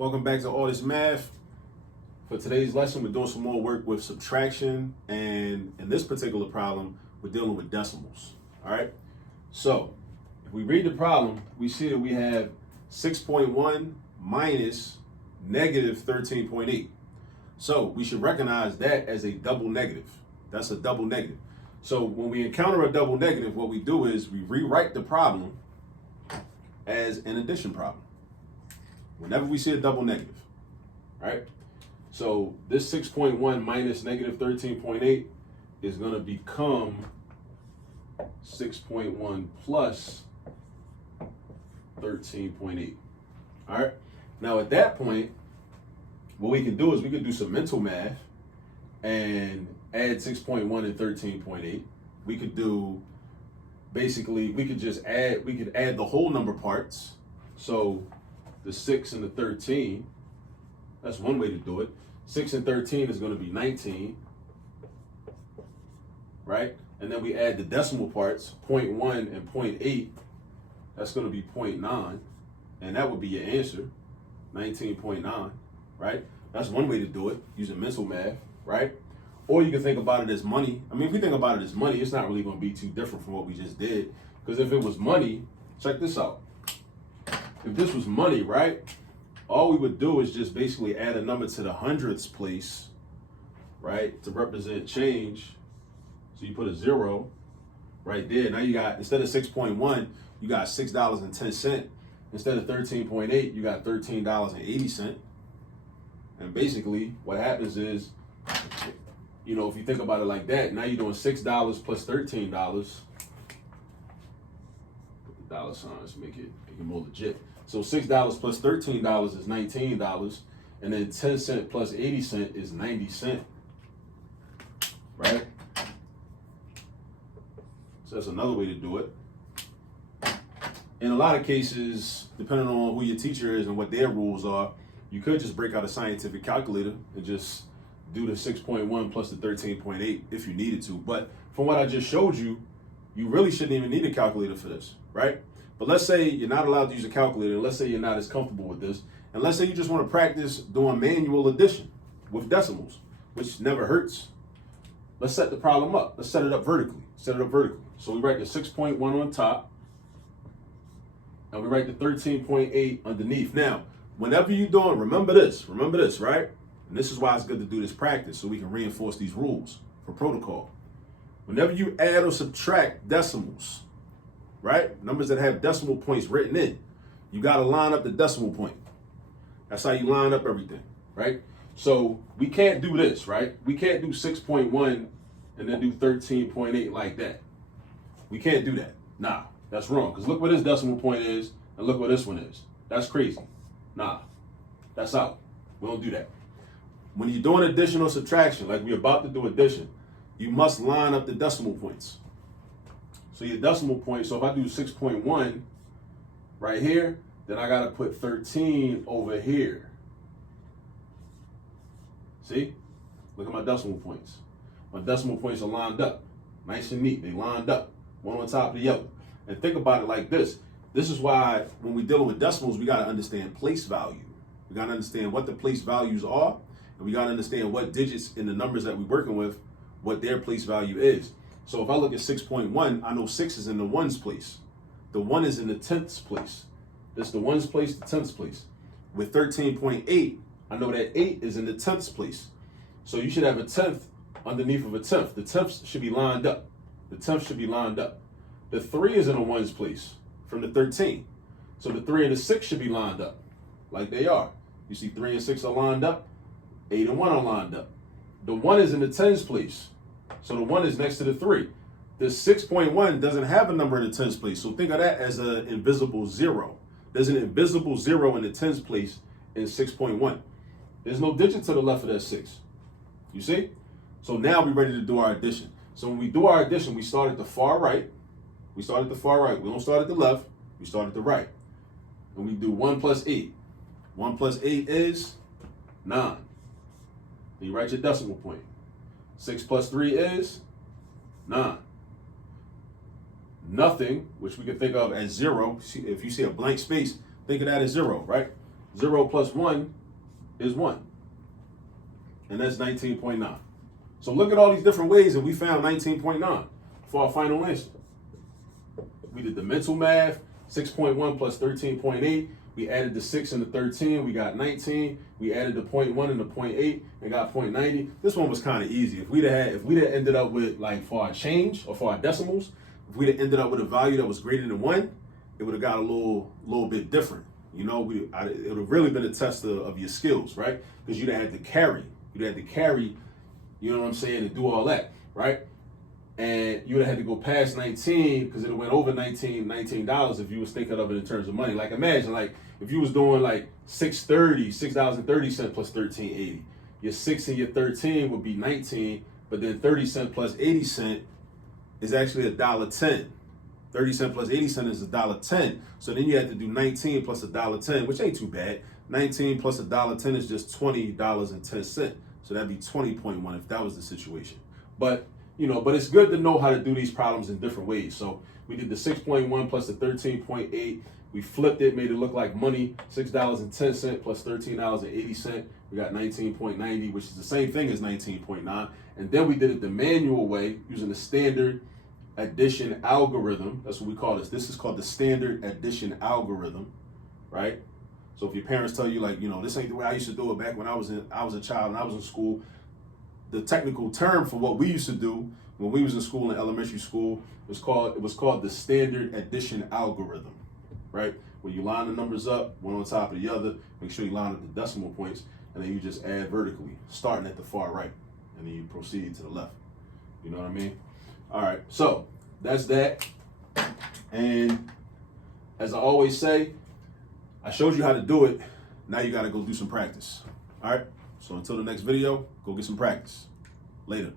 Welcome back to All This Math. For today's lesson, we're doing some more work with subtraction, and in this particular problem, we're dealing with decimals. All right. So if we read the problem, we see that we have 6.1 minus negative 13.8. So we should recognize that as a double negative. That's a double negative. So when we encounter a double negative, what we do is we rewrite the problem as an addition problem. Whenever we see a double negative, right? So this 6.1 minus negative 13.8 is going to become 6.1 plus 13.8. All right. Now at that point, what we can do is we can do some mental math and add 6.1 and 13.8. We could do, basically, we could add the whole number parts. So the 6 and the 13, that's one way to do it. 6 and 13 is going to be 19, right? And then we add the decimal parts, 0.1 and 0.8, that's going to be 0.9, and that would be your answer, 19.9, right? That's one way to do it, using mental math, right? Or you can think about it as money. I mean, if we think about it as money, it's not really going to be too different from what we just did, because if it was money, check this out. If this was money, right, all we would do is just basically add a number to the hundredths place, right, to represent change. So you put a 0 right there. Now you got, instead of 6.1, you got $6.10. Instead of 13.8, you got $13.80. And basically what happens is, you know, if you think about it like that, now you're doing $6 plus $13. Put the dollar signs, make it more legit. So $6 plus $13 is $19, and then 10 cents plus 80 cents is 90 cents, right? So that's another way to do it. In a lot of cases, depending on who your teacher is and what their rules are, you could just break out a scientific calculator and just do the 6.1 plus the 13.8 if you needed to. But from what I just showed you, you really shouldn't even need a calculator for this, right? But let's say you're not allowed to use a calculator. Let's say you're not as comfortable with this. And let's say you just want to practice doing manual addition with decimals, which never hurts. Let's set the problem up. Let's set it up vertically. So we write the 6.1 on top, and we write the 13.8 underneath. Now, whenever you're doing, remember this, right? And this is why it's good to do this practice, so we can reinforce these rules for protocol. Whenever you add or subtract decimals, right? Numbers that have decimal points written in, you got to line up the decimal point. That's how you line up everything, right? So we can't do this, right? We can't do 6.1 and then do 13.8 like that. We can't do that. Nah, that's wrong. Because look where this decimal point is and look where this one is. That's crazy. Nah, that's out. We don't do that. When you're doing addition or subtraction, like we're about to do addition, you must line up the decimal points. So your decimal point, so if I do 6.1 right here, then I got to put 13 over here. See? Look at my decimal points. My decimal points are lined up. Nice and neat. They lined up, one on top of the other. And think about it like this. This is why when we're dealing with decimals, we got to understand place value. We got to understand what the place values are, and we got to understand what digits in the numbers that we're working with, what their place value is. So if I look at 6.1, I know 6 is in the ones place. The 1 is in the tenths place. That's the ones place, the tenths place. With 13.8, I know that 8 is in the tenths place. So you should have a tenth underneath of a tenth. The tenths should be lined up. The 3 is in the ones place from the 13. So the 3 and the 6 should be lined up like they are. You see 3 and 6 are lined up. 8 and 1 are lined up. The 1 is in the tens place. So the 1 is next to the 3. The 6.1 doesn't have a number in the tens place. So think of that as an invisible 0. There's an invisible 0 in the tens place in 6.1. There's no digit to the left of that 6. You see? So now we're ready to do our addition. So when we do our addition, we start at the far right. We don't start at the left. We start at the right. And we do 1 plus 8. 1 plus 8 is 9. Then you write your decimal point. 6 plus 3 is 9. Nothing, which we can think of as 0. If you see a blank space, think of that as 0, right? 0 plus 1 is 1. And that's 19.9. So look at all these different ways and we found 19.9 for our final answer. We did the mental math, 6.1 plus 13.8. We added the 6 and the 13, we got 19. We added the 0.1 and the 0.8 and got 0.90. This one was kind of easy. If we'd have ended up with, like, for our change or for our decimals, if we'd have ended up with a value that was greater than 1, it would have got a little bit different. You know, it would have really been a test of your skills, right? Because you'd have had to carry. You'd have had to carry, you know what I'm saying, and do all that, right? And you would have had to go past 19 because it went over $19 if you was thinking of it in terms of money. Like, imagine, like, if you was doing like $6.30 plus 13.80, your 6 and your 13 would be 19, but then 30 cents plus 80 cents is actually $1.10. 30 cents plus 80 cents is $1.10. So then you have to do 19 plus $1.10, which ain't too bad. 19 plus $1.10 is just $20.10. So that'd be 20.1 if that was the situation. But but it's good to know how to do these problems in different ways. So we did the 6.1 plus the 13.8. We flipped it, made it look like money. $6.10 plus $13.80. We got 19.90, which is the same thing as 19.9. And then we did it the manual way using the standard addition algorithm. That's what we call this. This is called the standard addition algorithm, right? So if your parents tell you, like, this ain't the way I used to do it back when I was a child and I was in school, the technical term for what we used to do when we was in school, in elementary school, was called the standard addition algorithm, right? Where you line the numbers up, one on top of the other, make sure you line up the decimal points, and then you just add vertically, starting at the far right, and then you proceed to the left. You know what I mean? All right, so that's that. And as I always say, I showed you how to do it. Now you got to go do some practice. All right? So until the next video, go get some practice. Later.